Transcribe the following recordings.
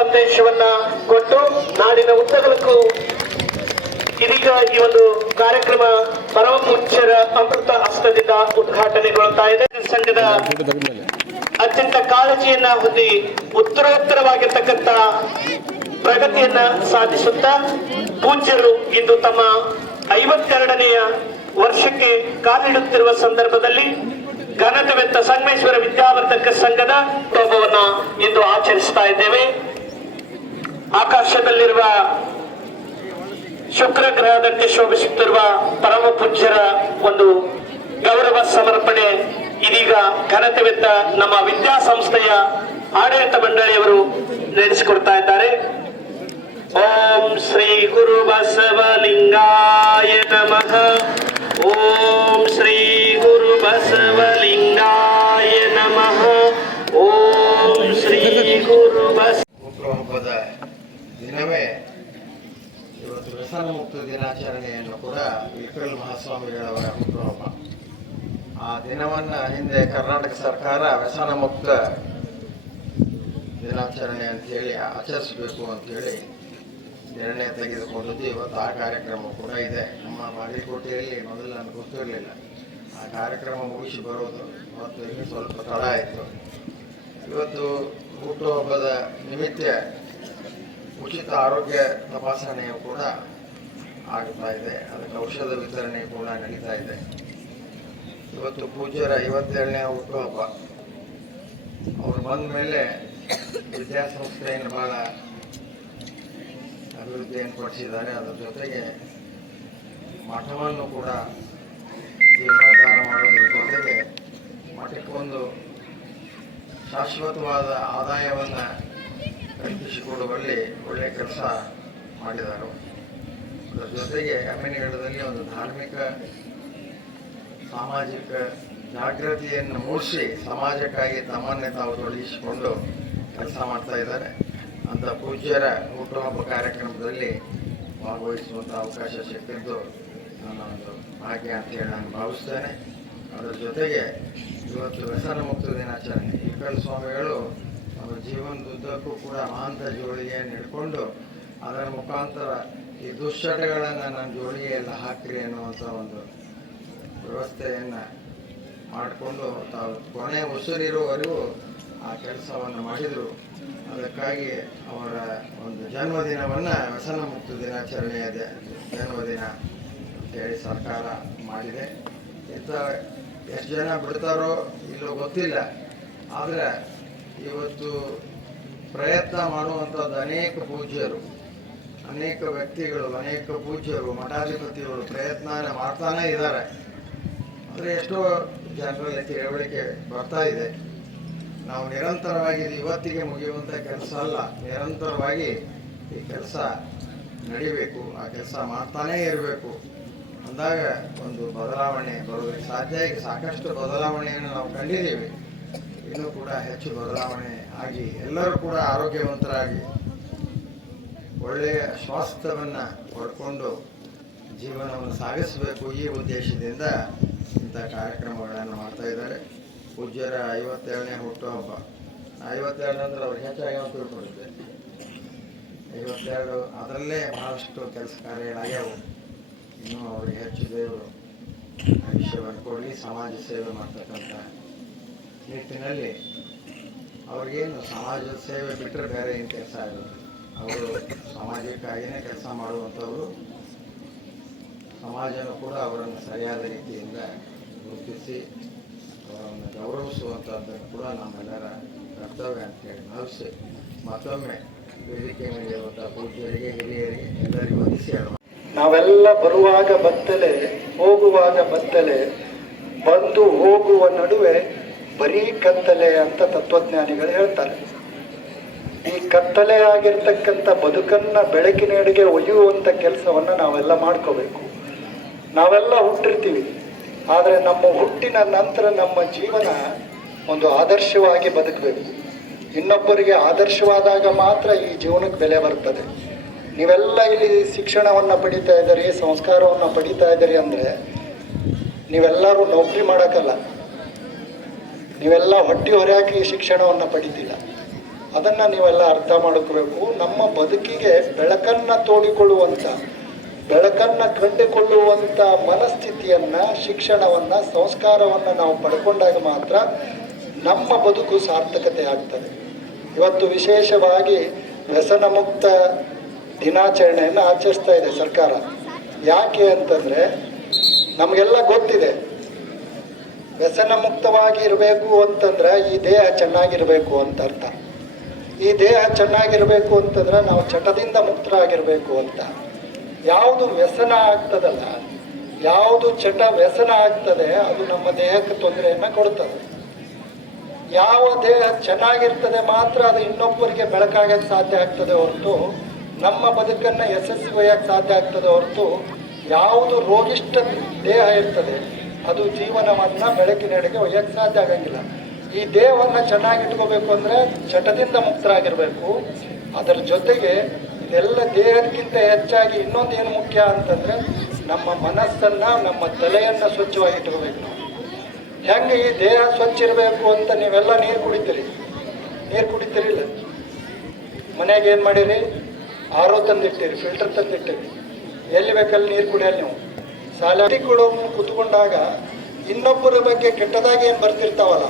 ಸಂದೇಶವನ್ನ ಕೊಟ್ಟು ನಾಡಿನ ಉದ್ದಗಲಕ್ಕೂ ಇದೀಗ ಈ ಒಂದು ಕಾರ್ಯಕ್ರಮ ಪರಮ ಪೂಜ್ಯರ ಅಮೃತ ಹಸ್ತದಿಂದ ಉದ್ಘಾಟನೆಗೊಳ್ಳುತ್ತಾ ಇದೆ. ಸಂಘದ ಅತ್ಯಂತ ಕಾಳಜಿಯನ್ನ ಹೊಂದಿ ಉತ್ತರೋತ್ತರವಾಗಿರ್ತಕ್ಕಂಥ ಪ್ರಗತಿಯನ್ನ ಸಾಧಿಸುತ್ತಾ ಪೂಜ್ಯರು ಇಂದು ತಮ್ಮ 52ನೆಯ ವರ್ಷಕ್ಕೆ ಕಾಲಿಡುತ್ತಿರುವ ಸಂದರ್ಭದಲ್ಲಿ ಘನತೆವೆತ್ತ ಸಂಗಮೇಶ್ವರ ವಿದ್ಯಾವರ್ಧಕ ಸಂಘದ ಹುಟ್ಟುಹಬ್ಬವನ್ನ ಇಂದು ಆಚರಿಸ್ತಾ ಇದ್ದೇವೆ. ಆಕಾಶದಲ್ಲಿರುವ ಶುಕ್ರ ಗ್ರಹದಂತೆ ಶೋಭಿಸುತ್ತಿರುವ ಪರಮ ಪೂಜ್ಯರ ಒಂದು ಗೌರವ ಸಮರ್ಪಣೆ ಇದೀಗ ಘನತೆವೆತ್ತ ನಮ್ಮ ವಿದ್ಯಾಸಂಸ್ಥೆಯ ಆಡಳಿತ ಮಂಡಳಿಯವರು ನಡೆಸಿಕೊಡ್ತಾ ಇದ್ದಾರೆ. ಓಂ ಶ್ರೀ ಗುರು ಬಸವಲಿಂಗಾಯ ನಮಃ. ಓಂ ಶ್ರೀ ಗುರು ಬಸವಲಿಂಗಾಯ ನಮಃ. ಓಂ ಶ್ರೀ ಗುರು ಹುಟ್ಟುಹಬ್ಬದ ದಿನವೇ ಇವತ್ತು ವ್ಯಸನ ಮುಕ್ತ ದಿನಾಚರಣೆಯನ್ನು ಕೂಡ ವಿಠ್ಠಲ ಮಹಾಸ್ವಾಮಿಗಳವರ ಹುಟ್ಟುಹಬ್ಬ. ಆ ದಿನವನ್ನ ಹಿಂದೆ ಕರ್ನಾಟಕ ಸರ್ಕಾರ ವ್ಯಸನ ಮುಕ್ತ ದಿನಾಚರಣೆ ಅಂತ ಹೇಳಿ ಆಚರಿಸಬೇಕು ಅಂತ ಹೇಳಿ ನಿರ್ಣಯ ತೆಗೆದುಕೊಂಡಿದ್ದು ಇವತ್ತು ಆ ಕಾರ್ಯಕ್ರಮ ಕೂಡ ಇದೆ. ನಮ್ಮ ಬಾಗಲಕೋಟೆಯಲ್ಲಿ ಮೊದಲು ನನಗೆ ಗೊತ್ತಿರಲಿಲ್ಲ. ಆ ಕಾರ್ಯಕ್ರಮ ಮುಗಿಸಿ ಬರೋದು ಮತ್ತು ಇನ್ನೂ ಸ್ವಲ್ಪ ತಡ ಆಯಿತು. ಇವತ್ತು ಹುಟ್ಟುಹಬ್ಬದ ನಿಮಿತ್ತ ಉಚಿತ ಆರೋಗ್ಯ ತಪಾಸಣೆಯು ಕೂಡ ಆಗ್ತಾ ಇದೆ. ಅದಕ್ಕೆ ಔಷಧ ವಿತರಣೆ ಕೂಡ ನಡೀತಾ ಇದೆ. ಇವತ್ತು ಪೂಜ್ಯರ 52ನೇ ಹುಟ್ಟುಹಬ್ಬ. ಅವರು ಬಂದ ಮೇಲೆ ವಿದ್ಯಾಸಂಸ್ಥೆಯನ್ನು ಬಹಳ ಅಭಿವೃದ್ಧಿಯನ್ನು ಪಡಿಸಿದ್ದಾರೆ. ಅದರ ಜೊತೆಗೆ ಮಠವನ್ನು ಕೂಡ ಜೀರ್ಣೋದ್ಧಾರ ಮಾಡೋದ್ರ ಜೊತೆಗೆ ಮಠಕ್ಕೊಂದು ಶಾಶ್ವತವಾದ ಆದಾಯವನ್ನು ಕಲ್ಪಿಸಿಕೊಡುವಲ್ಲಿ ಒಳ್ಳೆಯ ಕೆಲಸ ಮಾಡಿದರು. ಅದರ ಜೊತೆಗೆ ಅಮ್ಮಿನಗಡದಲ್ಲಿ ಒಂದು ಧಾರ್ಮಿಕ ಸಾಮಾಜಿಕ ಜಾಗೃತಿಯನ್ನು ಮೂಡಿಸಿ ಸಮಾಜಕ್ಕಾಗಿ ತಮ್ಮನ್ನೇ ತಾವು ತೊಡಗಿಸಿಕೊಂಡು ಕೆಲಸ ಮಾಡ್ತಾ ಇದ್ದಾರೆ. ಅಂತ ಪೂಜ್ಯರ ಹುಟ್ಟುಹಬ್ಬ ಕಾರ್ಯಕ್ರಮದಲ್ಲಿ ಭಾಗವಹಿಸುವಂಥ ಅವಕಾಶ ಸಿಕ್ಕಿದ್ದು ನನ್ನ ಒಂದು ಭಾಗ್ಯ ಅಂತೇಳಿ ನಾನು ಭಾವಿಸ್ತೇನೆ. ಅದರ ಜೊತೆಗೆ ಇವತ್ತು ವ್ಯಸನ ಮುಕ್ತ ದಿನಾಚರಣೆ. ವಿಠ್ಠಲ ಸ್ವಾಮಿಗಳು ಅವರ ಜೀವನದುದ್ದಕ್ಕೂ ಕೂಡ ಮಹಾಂತ ಜೋಳಿಗೆಯನ್ನು ಹಿಡ್ಕೊಂಡು ಅದರ ಮುಖಾಂತರ ಈ ದುಶ್ಚಟಗಳನ್ನು ನನ್ನ ಜೋಳಿಗೆಯೆಲ್ಲ ಹಾಕ್ರಿ ಅನ್ನುವಂಥ ಒಂದು ವ್ಯವಸ್ಥೆಯನ್ನು ಮಾಡಿಕೊಂಡು ತಾವು ಕೊನೆ ಉಸಿರಿರುವವರೆಗೂ ಆ ಕೆಲಸವನ್ನು ಮಾಡಿದರು. ಅದಕ್ಕಾಗಿ ಅವರ ಒಂದು ಜನ್ಮದಿನವನ್ನು ವ್ಯಸನ ಮುಕ್ತ ದಿನಾಚರಣೆಯ ಜನ್ಮದಿನ ಅಂತೇಳಿ ಸರ್ಕಾರ ಮಾಡಿದೆ. ಇಂಥ ಎಷ್ಟು ಜನ ಬಿಡ್ತಾರೋ ಇಲ್ಲೋ ಗೊತ್ತಿಲ್ಲ. ಆದರೆ ಇವತ್ತು ಪ್ರಯತ್ನ ಮಾಡುವಂಥದ್ದು ಅನೇಕ ಪೂಜ್ಯರು, ಅನೇಕ ವ್ಯಕ್ತಿಗಳು, ಅನೇಕ ಪೂಜ್ಯರು, ಮಠಾಧಿಪತಿಗಳು ಪ್ರಯತ್ನ ಮಾಡ್ತಾನೇ ಇದ್ದಾರೆ. ಆದರೆ ಎಷ್ಟೋ ಜನರಲ್ಲಿ ತಿಳುವಳಿಕೆ ಬರ್ತಾ ಇದೆ. ನಾವು ನಿರಂತರವಾಗಿ ಇವತ್ತಿಗೆ ಮುಗಿಯುವಂಥ ಕೆಲಸ ಅಲ್ಲ, ನಿರಂತರವಾಗಿ ಈ ಕೆಲಸ ನಡಿಬೇಕು, ಆ ಕೆಲಸ ಮಾಡ್ತಾನೇ ಇರಬೇಕು. ಅಂದಾಗ ಒಂದು ಬದಲಾವಣೆ ಬರೋದಕ್ಕೆ ಸಾಧ್ಯ. ಈಗ ಸಾಕಷ್ಟು ಬದಲಾವಣೆಯನ್ನು ನಾವು ಕಂಡಿದ್ದೀವಿ. ಇನ್ನೂ ಕೂಡ ಹೆಚ್ಚು ಬದಲಾವಣೆ ಆಗಿ ಎಲ್ಲರೂ ಕೂಡ ಆರೋಗ್ಯವಂತರಾಗಿ ಒಳ್ಳೆಯ ಸ್ವಾಸ್ಥ್ಯವನ್ನು ಪಡ್ಕೊಂಡು ಜೀವನವನ್ನು ಸಾಗಿಸಬೇಕು. ಈ ಉದ್ದೇಶದಿಂದ ಇಂಥ ಕಾರ್ಯಕ್ರಮಗಳನ್ನು ಮಾಡ್ತಾ ಇದ್ದಾರೆ. ಪೂಜ್ಯರ 52ನೇ ಹುಟ್ಟುಹಬ್ಬ. 52 ಅಂದ್ರೆ ಅವ್ರಿಗೆ ಹೆಚ್ಚಾಗಿ ನಾವು ತಿಳ್ಕೊಂಡಿದ್ದೆ. 52 ಅದರಲ್ಲೇ ಬಹಳಷ್ಟು ಕೆಲಸ ಕಾರ್ಯಗಳಾಗ್ಯಾವು. ಇನ್ನೂ ಅವ್ರಿಗೆ ಹೆಚ್ಚು ದೇವರು ಆಯುಷ್ಯವನ್ನು ಕೊಡಲಿ. ಸಮಾಜ ಸೇವೆ ಮಾಡ್ತಕ್ಕಂಥ ನಿಟ್ಟಿನಲ್ಲಿ ಅವ್ರಿಗೇನು ಸಮಾಜದ ಸೇವೆ ಬಿಟ್ಟರೆ ಬೇರೆ ಏನು ಕೆಲಸ ಆಗೋದು. ಅವರು ಸಮಾಜಕ್ಕಾಗಿಯೇ ಕೆಲಸ ಮಾಡುವಂಥವರು. ಸಮಾಜನೂ ಕೂಡ ಅವರನ್ನು ಸರಿಯಾದ ರೀತಿಯಿಂದ ಗುರುತಿಸಿ ಅವರನ್ನು ಗೌರವಿಸುವಂಥದ್ದನ್ನು ಕೂಡ ನಮ್ಮೆಲ್ಲರ ಕರ್ತವ್ಯ ಅಂತೇಳಿ ಭಾವಿಸಿ ಮತ್ತೊಮ್ಮೆ ವೇದಿಕೆ ಮೇಲಿರುವಂಥ ಪೂಜ್ಯರಿಗೆ, ಹಿರಿಯರಿಗೆ ಎಲ್ಲರಿಗೂ ವಂದಿಸಿ ನಾವೆಲ್ಲ ಬರುವಾಗ ಬತ್ತಲೆ, ಹೋಗುವಾಗ ಬತ್ತಲೆ, ಬಂದು ಹೋಗುವ ನಡುವೆ ಬರೀ ಕತ್ತಲೆ ಅಂತ ತತ್ವಜ್ಞಾನಿಗಳು ಹೇಳ್ತಾರೆ. ಈ ಕತ್ತಲೆ ಆಗಿರ್ತಕ್ಕಂಥ ಬದುಕನ್ನ ಬೆಳಕಿನೆಡೆಗೆ ಒಯ್ಯುವಂಥ ಕೆಲಸವನ್ನು ನಾವೆಲ್ಲ ಮಾಡ್ಕೋಬೇಕು. ನಾವೆಲ್ಲ ಹುಟ್ಟಿರ್ತೀವಿ, ಆದರೆ ನಮ್ಮ ಹುಟ್ಟಿನ ನಂತರ ನಮ್ಮ ಜೀವನ ಒಂದು ಆದರ್ಶವಾಗಿ ಬದುಕಬೇಕು. ಇನ್ನೊಬ್ಬರಿಗೆ ಆದರ್ಶವಾದಾಗ ಮಾತ್ರ ಈ ಜೀವನಕ್ಕೆ ಬೆಲೆ ಬರ್ತದೆ. ನೀವೆಲ್ಲ ಇಲ್ಲಿ ಶಿಕ್ಷಣವನ್ನು ಪಡಿತಾ ಇದ್ದೀರಿ, ಸಂಸ್ಕಾರವನ್ನು ಪಡಿತಾ ಇದ್ದೀರಿ ಅಂದರೆ ನೀವೆಲ್ಲರೂ ನೌಕರಿ ಮಾಡೋಕ್ಕಲ್ಲ, ನೀವೆಲ್ಲ ಹೊಟ್ಟೆ ಹೊರಹಾಕಿ ಶಿಕ್ಷಣವನ್ನು ಪಡಿತಿಲ್ಲ. ಅದನ್ನು ನೀವೆಲ್ಲ ಅರ್ಥ ಮಾಡ್ಕೋಬೇಕು. ನಮ್ಮ ಬದುಕಿಗೆ ಬೆಳಕನ್ನು ತೋಡಿಕೊಳ್ಳುವಂಥ, ಬೆಳಕನ್ನು ಕಂಡುಕೊಳ್ಳುವಂಥ ಮನಸ್ಥಿತಿಯನ್ನು, ಶಿಕ್ಷಣವನ್ನು, ಸಂಸ್ಕಾರವನ್ನು ನಾವು ಪಡ್ಕೊಂಡಾಗ ಮಾತ್ರ ನಮ್ಮ ಬದುಕು ಸಾರ್ಥಕತೆ ಆಗ್ತದೆ. ಇವತ್ತು ವಿಶೇಷವಾಗಿ ವ್ಯಸನ ಮುಕ್ತ ದಿನಾಚರಣೆಯನ್ನು ಆಚರಿಸ್ತಾ ಇದೆ ಸರ್ಕಾರ. ಯಾಕೆ ಅಂತಂದರೆ ನಮಗೆಲ್ಲ ಗೊತ್ತಿದೆ, ವ್ಯಸನ ಮುಕ್ತವಾಗಿ ಇರಬೇಕು ಅಂತಂದ್ರೆ ಈ ದೇಹ ಚೆನ್ನಾಗಿರಬೇಕು ಅಂತ ಅರ್ಥ. ಈ ದೇಹ ಚೆನ್ನಾಗಿರಬೇಕು ಅಂತಂದ್ರೆ ನಾವು ಚಟದಿಂದ ಮುಕ್ತರಾಗಿರಬೇಕು ಅಂತ. ಯಾವುದು ವ್ಯಸನ ಆಗ್ತದಲ್ಲ, ಯಾವುದು ಚಟ ವ್ಯಸನ ಆಗ್ತದೆ ಅದು ನಮ್ಮ ದೇಹಕ್ಕೆ ತೊಂದರೆಯನ್ನು ಕೊಡ್ತದೆ. ಯಾವ ದೇಹ ಚೆನ್ನಾಗಿರ್ತದೆ ಮಾತ್ರ ಅದು ಇನ್ನೊಬ್ಬರಿಗೆ ಬೆಳಕಾಗಕ್ಕೆ ಸಾಧ್ಯ ಆಗ್ತದೆ ಹೊರತು, ನಮ್ಮ ಬದುಕನ್ನು ಯಶಸ್ವಿಯಾಗಿ ಸಾಧ್ಯ ಆಗ್ತದೆ ಹೊರತು, ಯಾವುದು ರೋಗಿಷ್ಠ ದೇಹ ಇರ್ತದೆ ಅದು ಜೀವನವನ್ನು ಬೆಳಕಿನೆಡೆಗೆ ಒಯ್ಯಕ್ಕೆ ಸಾಧ್ಯ ಆಗಂಗಿಲ್ಲ. ಈ ದೇಹವನ್ನು ಚೆನ್ನಾಗಿಟ್ಕೋಬೇಕು ಅಂದರೆ ಚಟದಿಂದ ಮುಕ್ತರಾಗಿರಬೇಕು. ಅದರ ಜೊತೆಗೆ ಇದೆಲ್ಲ ದೇಹಕ್ಕಿಂತ ಹೆಚ್ಚಾಗಿ ಇನ್ನೊಂದು ಏನು ಮುಖ್ಯ ಅಂತಂದರೆ ನಮ್ಮ ಮನಸ್ಸನ್ನು, ನಮ್ಮ ತಲೆಯನ್ನು ಸ್ವಚ್ಛವಾಗಿಟ್ಕೋಬೇಕು ನಾವು. ಹೆಂಗೆ ಈ ದೇಹ ಸ್ವಚ್ಛ ಇರಬೇಕು ಅಂತ ನೀವೆಲ್ಲ ನೀರು ಕುಡಿತೀರಿಲ್ಲ, ಮನೆಯಾಗ ಏನು ಮಾಡಿರಿ, ಆರೋ ತಂದಿಟ್ಟಿರಿ, ಫಿಲ್ಟರ್ ತಂದಿಟ್ಟಿರಿ, ಎಲ್ಲಿ ಬೇಕಲ್ಲಿ ನೀರು ಕುಡಿಯಲ್ಲ ನೀವು. ಸಾಲ ಕೂಡ ಕೂತ್ಕೊಂಡಾಗ ಇನ್ನೊಬ್ಬರ ಬಗ್ಗೆ ಕೆಟ್ಟದಾಗಿ ಏನು ಬರ್ತಿರ್ತಾವಲ್ಲ,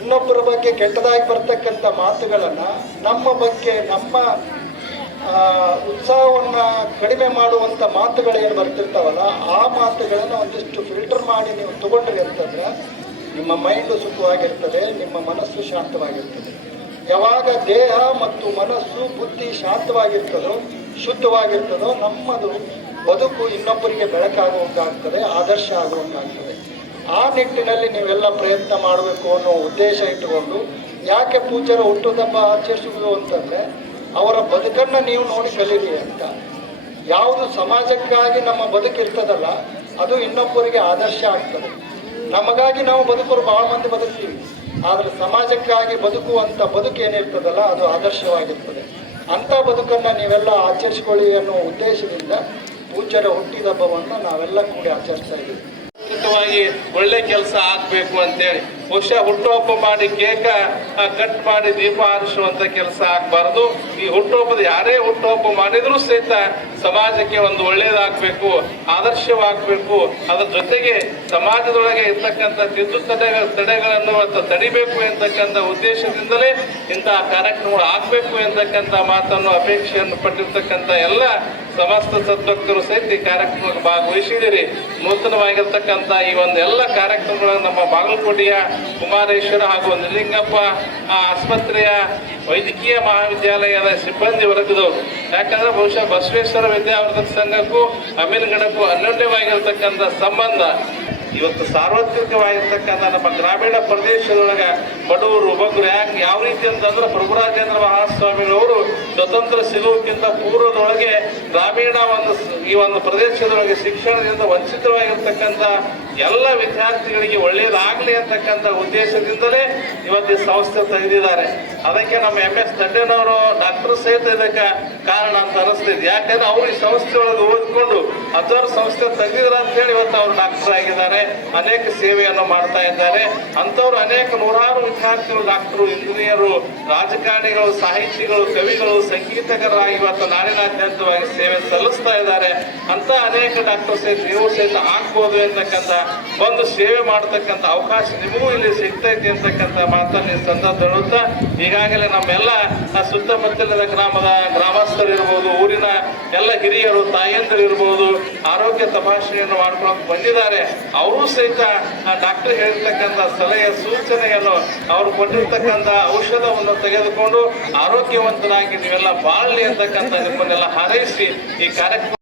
ಇನ್ನೊಬ್ಬರ ಬಗ್ಗೆ ಕೆಟ್ಟದಾಗಿ ಬರ್ತಕ್ಕಂಥ ಮಾತುಗಳನ್ನು ನಮ್ಮ ಬಗ್ಗೆ, ನಮ್ಮ ಉತ್ಸಾಹವನ್ನು ಕಡಿಮೆ ಮಾಡುವಂಥ ಮಾತುಗಳೇನು ಬರ್ತಿರ್ತಾವಲ್ಲ, ಆ ಮಾತುಗಳನ್ನು ಒಂದಿಷ್ಟು ಫಿಲ್ಟರ್ ಮಾಡಿ ನೀವು ತಗೊಂಡ್ರಿ ಅಂತಂದ್ರೆ ನಿಮ್ಮ ಮೈಂಡು ಸುಖವಾಗಿರ್ತದೆ, ನಿಮ್ಮ ಮನಸ್ಸು ಶಾಂತವಾಗಿರ್ತದೆ. ಯಾವಾಗ ದೇಹ ಮತ್ತು ಮನಸ್ಸು, ಬುದ್ಧಿ ಶಾಂತವಾಗಿರ್ತದೋ, ಶುದ್ಧವಾಗಿರ್ತದೋ, ನಮ್ಮದು ಬದುಕು ಇನ್ನೊಬ್ಬರಿಗೆ ಬೆಳಕಾಗುವಂತಾಗ್ತದೆ, ಆದರ್ಶ ಆಗುವಂತಾಗ್ತದೆ. ಆ ನಿಟ್ಟಿನಲ್ಲಿ ನೀವೆಲ್ಲ ಪ್ರಯತ್ನ ಮಾಡಬೇಕು ಅನ್ನೋ ಉದ್ದೇಶ ಇಟ್ಟುಕೊಂಡು, ಯಾಕೆ ಪೂಜ್ಯರ ಹುಟ್ಟುಹಬ್ಬ ಆಚರಿಸುವುದು ಅಂತಂದರೆ ಅವರ ಬದುಕನ್ನು ನೀವು ನೋಡಿ ಕಲೀರಿ ಅಂತ. ಯಾವುದು ಸಮಾಜಕ್ಕಾಗಿ ನಮ್ಮ ಬದುಕಿರ್ತದಲ್ಲ ಅದು ಇನ್ನೊಬ್ಬರಿಗೆ ಆದರ್ಶ ಆಗ್ತದೆ. ನಮಗಾಗಿ ನಾವು ಬದುಕರು ಭಾಳ ಮಂದಿ ಬದುಕ್ತೀವಿ, ಆದರೆ ಸಮಾಜಕ್ಕಾಗಿ ಬದುಕುವಂಥ ಬದುಕೇನಿರ್ತದಲ್ಲ ಅದು ಆದರ್ಶವಾಗಿರ್ತದೆ. ಅಂಥ ಬದುಕನ್ನು ನೀವೆಲ್ಲ ಆಚರಿಸ್ಕೊಳ್ಳಿ ಅನ್ನೋ ಉದ್ದೇಶದಿಂದ ಪೂಜ್ಯರ ಹುಟ್ಟಿದಬ್ಬವನ್ನು ನಾವೆಲ್ಲ ಕೂಡಿ ಆಚರಿಸ್ತಾ ಇದ್ದೀವಿ. ಒಳ್ಳೆ ಕೆಲಸ ಆಗ್ಬೇಕು ಅಂತೇಳಿ ಬಹುಶಃ ಹುಟ್ಟುಹಬ್ಬ ಮಾಡಿ ಕೇಕ ಕಟ್ ಮಾಡಿ ದೀಪ ಹಾರಿಸುವಂತ ಕೆಲಸ ಆಗ್ಬಾರ್ದು. ಈ ಹುಟ್ಟುಹಬ್ಬದ ಯಾರೇ ಹುಟ್ಟುಹಬ್ಬ ಮಾಡಿದ್ರು ಸಹಿತ ಸಮಾಜಕ್ಕೆ ಒಂದು ಒಳ್ಳೇದಾಗಬೇಕು, ಆದರ್ಶವಾಗಬೇಕು. ಅದರ ಜೊತೆಗೆ ಸಮಾಜದೊಳಗೆ ಇರ್ತಕ್ಕಂಥ ತಡೆಗಳನ್ನು ತಡಿಬೇಕು ಎಂತಕ್ಕಂಥ ಉದ್ದೇಶದಿಂದಲೇ ಇಂತಹ ಕಾರ್ಯಕ್ರಮಗಳು ಆಗ್ಬೇಕು ಎಂತಕ್ಕಂಥ ಮಾತನ್ನು, ಅಪೇಕ್ಷೆಯನ್ನು ಪಟ್ಟಿರ್ತಕ್ಕಂಥ ಎಲ್ಲ ಸಮಸ್ತ ಸದ್ಭಕ್ತರು ಸಹಿತ ಈ ಕಾರ್ಯಕ್ರಮಕ್ಕೆ ಭಾಗವಹಿಸಿದಿರಿ. ನೂತನವಾಗಿರ್ತಕ್ಕಂಥ ಈ ಒಂದು ಎಲ್ಲ ಕಾರ್ಯಕ್ರಮಗಳನ್ನು ನಮ್ಮ ಬಾಗಲಕೋಟೆಯ ಕುಮಾರೇಶ್ವರ ಹಾಗೂ ನಿಲಿಂಗಪ್ಪ ಆಸ್ಪತ್ರೆಯ ವೈದ್ಯಕೀಯ ಮಹಾವಿದ್ಯಾಲಯದ ಸಿಬ್ಬಂದಿ ವರ್ಗದವರು, ಯಾಕಂದ್ರೆ ಬಹುಶಃ ಬಸವೇಶ್ವರ ವಿದ್ಯಾವರ್ಧಕ ಸಂಘಕ್ಕೂ ಅಮೀನ್ಗಢಕ್ಕೂ ಅನ್ಯೋನ್ಯವಾಗಿರ್ತಕ್ಕಂಥ ಸಂಬಂಧ ಇವತ್ತು ಸಾರ್ವತ್ರಿಕವಾಗಿರ್ತಕ್ಕಂಥ ನಮ್ಮ ಗ್ರಾಮೀಣ ಪ್ರದೇಶದೊಳಗೆ ಬಡವರು ಬಗ್ಗರು ಯಾವ ರೀತಿ ಅಂತಂದ್ರೆ ಪ್ರಭುರಾಜೇಂದ್ರ ಮಹಾಸ್ವಾಮಿಗಳವರು ಸ್ವತಂತ್ರ ಸಿಗುವಕ್ಕಿಂತ ಪೂರ್ವದೊಳಗೆ ಗ್ರಾಮೀಣ ಈ ಒಂದು ಪ್ರದೇಶದೊಳಗೆ ಶಿಕ್ಷಣದಿಂದ ವಂಚಿತವಾಗಿರ್ತಕ್ಕಂಥ ಎಲ್ಲ ವಿದ್ಯಾರ್ಥಿಗಳಿಗೆ ಒಳ್ಳೆಯದಾಗಲಿ ಅಂತಕ್ಕಂಥ ಉದ್ದೇಶದಿಂದಲೇ ಇವತ್ತು ಈ ಸಂಸ್ಥೆ ತೆಗೆದಿದ್ದಾರೆ. ಅದಕ್ಕೆ ನಮ್ಮ MS ದಂಡೇನವರು ಡಾಕ್ಟರ್ ಸಹಿತ ಇದಕ್ಕೆ ಕಾರಣ ಅಂತ ಅನಿಸ್ತಿದೆ. ಯಾಕಂದ್ರೆ ಅವರು ಈ ಸಂಸ್ಥೆ ಒಳಗೆ ಓದಿಕೊಂಡು ಅದರ ಸಂಸ್ಥೆ ತೆಗೆದಿದ್ದಾರೆ ಅಂತ ಹೇಳಿ ಇವತ್ತು ಅವರು ಡಾಕ್ಟರ್ ಆಗಿದ್ದಾರೆ, ಅನೇಕ ಸೇವೆಯನ್ನು ಮಾಡ್ತಾ ಇದ್ದಾರೆ. ಅಂಥವ್ರು ಅನೇಕ ನೂರಾರು ವಿದ್ಯಾರ್ಥಿಗಳು ಡಾಕ್ಟರು, ಇಂಜಿನಿಯರು, ರಾಜಕಾರಣಿಗಳು, ಸಾಹಿತಿಗಳು, ಕವಿಗಳು, ಸಂಗೀತಗಾರರಾಗಿ ಇವತ್ತು ನಾಡಿನಾದ್ಯಂತವಾಗಿ ಸೇವೆ ಸಲ್ಲಿಸ್ತಾ ಇದ್ದಾರೆ. ಅಂತ ಅನೇಕ ಡಾಕ್ಟರ್ ಸಹಿತ ನೀವು ಸಹಿತ ಆಗ್ಬೋದು ಎಂತಕ್ಕಂಥ ಒಂದು ಸೇವೆ ಮಾಡತಕ್ಕಂಥ ಅವಕಾಶ ನಿಮಗೂ ಇಲ್ಲಿ ಸಿಗ್ತೈತಿ ಅಂತಕ್ಕಂಥ ಮಾತನ್ನು ಈ ಸಂದರ್ಭ ಹೇಳುತ್ತಾ, ಈಗಾಗಲೇ ನಮ್ಮೆಲ್ಲ ಸುತ್ತಮುತ್ತಲಿನ ಗ್ರಾಮಸ್ಥರು ಇರ್ಬೋದು, ಊರಿನ ಎಲ್ಲ ಹಿರಿಯರು, ತಾಯಂದಿರು ಇರ್ಬೋದು, ಆರೋಗ್ಯ ತಪಾಸಣೆಯನ್ನು ಮಾಡ್ಕೊಂಡು ಬಂದಿದ್ದಾರೆ. ಅವರು ಸಹಿತ ಡಾಕ್ಟರ್ ಹೇಳಿರ್ತಕ್ಕಂಥ ಸಲಹೆ ಸೂಚನೆಯನ್ನು, ಅವರು ಕೊಟ್ಟಿರ್ತಕ್ಕಂಥ ಔಷಧವನ್ನು ತೆಗೆದುಕೊಂಡು ಆರೋಗ್ಯವಂತರಾಗಿ ನೀವೆಲ್ಲ ಬಾಳ್ಲಿ ಅಂತಕ್ಕಂಥ ನಿಮ್ಮನ್ನೆಲ್ಲ ಹಾರೈಸಿ ಈ ಕಾರ್ಯಕ್ರಮ